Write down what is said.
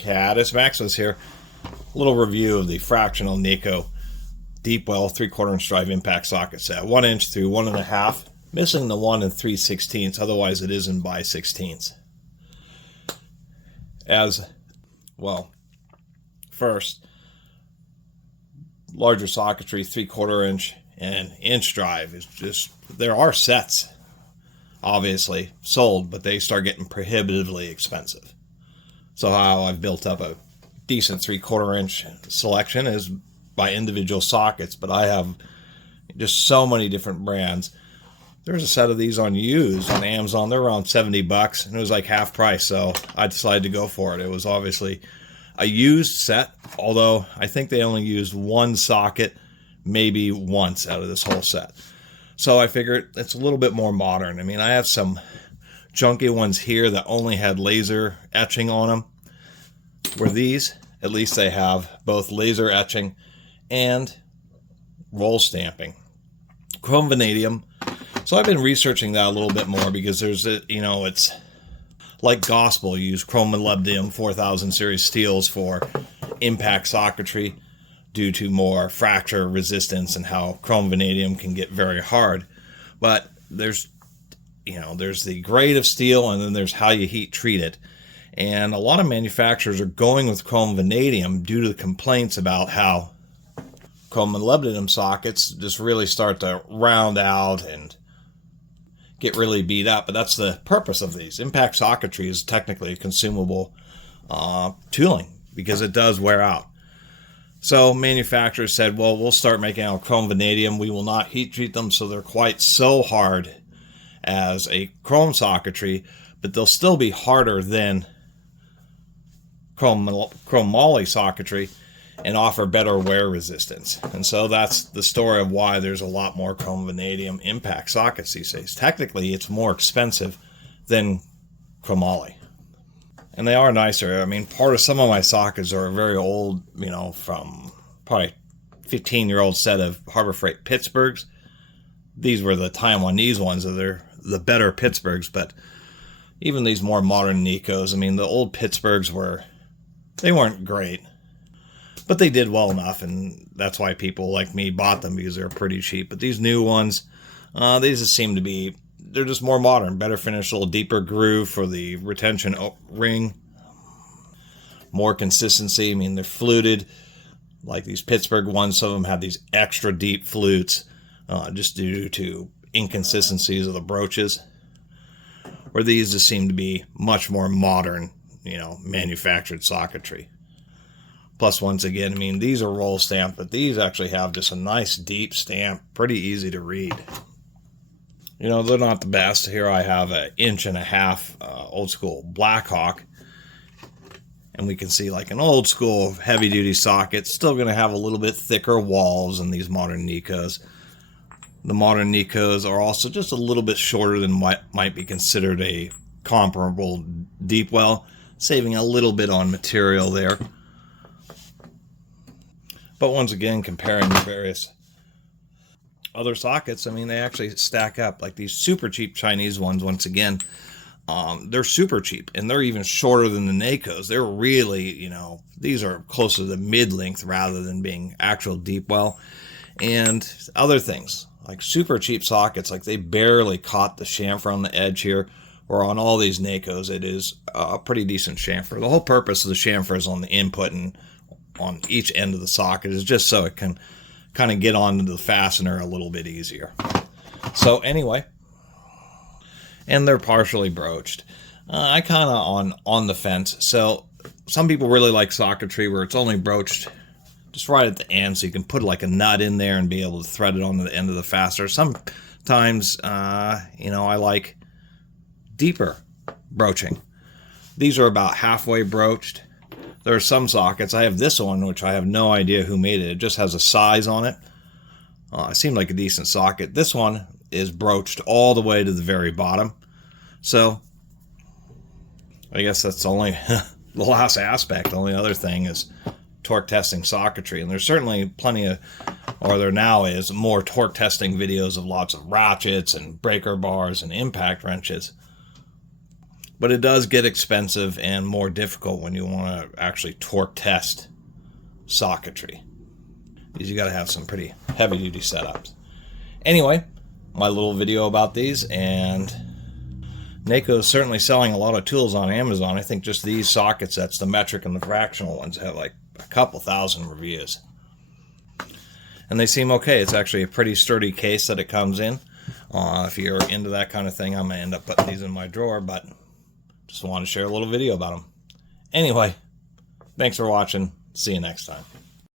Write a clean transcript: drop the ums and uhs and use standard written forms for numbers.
Catus, Maximus here. A little review of the fractional Neiko deep well 3/4 inch drive impact socket set. 1 inch through 1.5, missing the 1 3/16, otherwise it is in by 16ths. As well, first, larger socketry, 3/4 inch and inch drive is just, there are sets obviously sold, but they start getting prohibitively expensive. So how I've built up a decent 3/4 inch selection is by individual sockets, but I have just so many different brands. There's a set of these on used on Amazon. They're around $70 and it was like half price, so I decided to go for it. It was obviously a used set, although I think they only used one socket maybe once out of this whole set. So I figured it's a little bit more modern. I mean, I have some junky ones here that only had laser etching on them, where these, at least they have both laser etching and roll stamping. Chrome vanadium. So I've been researching that a little bit more because there's a, it's like gospel. You use chrome molybdenum 4000 series steels for impact socketry due to more fracture resistance and how chrome vanadium can get very hard. But there's the grade of steel, and then there's how you heat treat it. And a lot of manufacturers are going with chrome vanadium due to the complaints about how chrome molybdenum sockets just really start to round out and get really beat up. But that's the purpose of these. Impact socketry is technically consumable tooling because it does wear out. So manufacturers said, well, we'll start making out chrome vanadium. We will not heat treat them so they're quite so hard as a chrome socketry, but they'll still be harder than chrome moly socketry and offer better wear resistance. And so that's the story of why there's a lot more chrome vanadium impact sockets these days. Technically, it's more expensive than chromoly. And they are nicer. I mean, part of some of my sockets are very old, from probably 15-year-old set of Harbor Freight Pittsburghs. These were the Taiwanese ones, so they're the better Pittsburghs. But even these more modern Neikos, I mean, the old Pittsburghs they weren't great, but they did well enough, and that's why people like me bought them, because they're pretty cheap. But these new ones, they just seem to be, they're just more modern, better finish, a little deeper groove for the retention ring, more consistency. I mean, they're fluted like these Pittsburgh ones. Some of them have these extra deep flutes just due to inconsistencies of the broaches, where these just seem to be much more modern, manufactured socketry. Plus, once again, I mean, these are roll stamped, but these actually have just a nice deep stamp, pretty easy to read. They're not the best. Here I have an 1.5 old school Blackhawk, and we can see like an old school heavy duty socket, still going to have a little bit thicker walls than these modern Neikos. The modern Neikos are also just a little bit shorter than what might be considered a comparable deep well, saving a little bit on material there. But once again, comparing the various other sockets, I mean, they actually stack up. Like these super cheap Chinese ones, once again, they're super cheap, and they're even shorter than the Neikos. They're really, these are closer to the mid-length rather than being actual deep well. And other things, like super cheap sockets, like they barely caught the chamfer on the edge here, or on all these Neikos, it is a pretty decent chamfer. The whole purpose of the chamfer is on the input and on each end of the socket is just so it can kind of get onto the fastener a little bit easier. So anyway, and they're partially broached. I kind of on the fence. So some people really like socketry where it's only broached just right at the end, so you can put like a nut in there and be able to thread it onto the end of the fastener. Sometimes, I like deeper broaching. These are about halfway broached. There are some sockets. I have this one, which I have no idea who made it. It just has a size on it. It seemed like a decent socket. This one is broached all the way to the very bottom. So I guess that's only the last aspect. The only other thing is torque testing socketry. And there's certainly plenty of, or there now is, more torque testing videos of lots of ratchets and breaker bars and impact wrenches. But it does get expensive and more difficult when you want to actually torque test socketry. Because you got to have some pretty heavy duty setups. Anyway, my little video about these, and Neiko is certainly selling a lot of tools on Amazon. I think just these socket sets, the metric and the fractional ones, have like a couple thousand reviews. And they seem okay. It's actually a pretty sturdy case that it comes in. If you're into that kind of thing, I'm going to end up putting these in my drawer, but just want to share a little video about them. Anyway, thanks for watching. See you next time.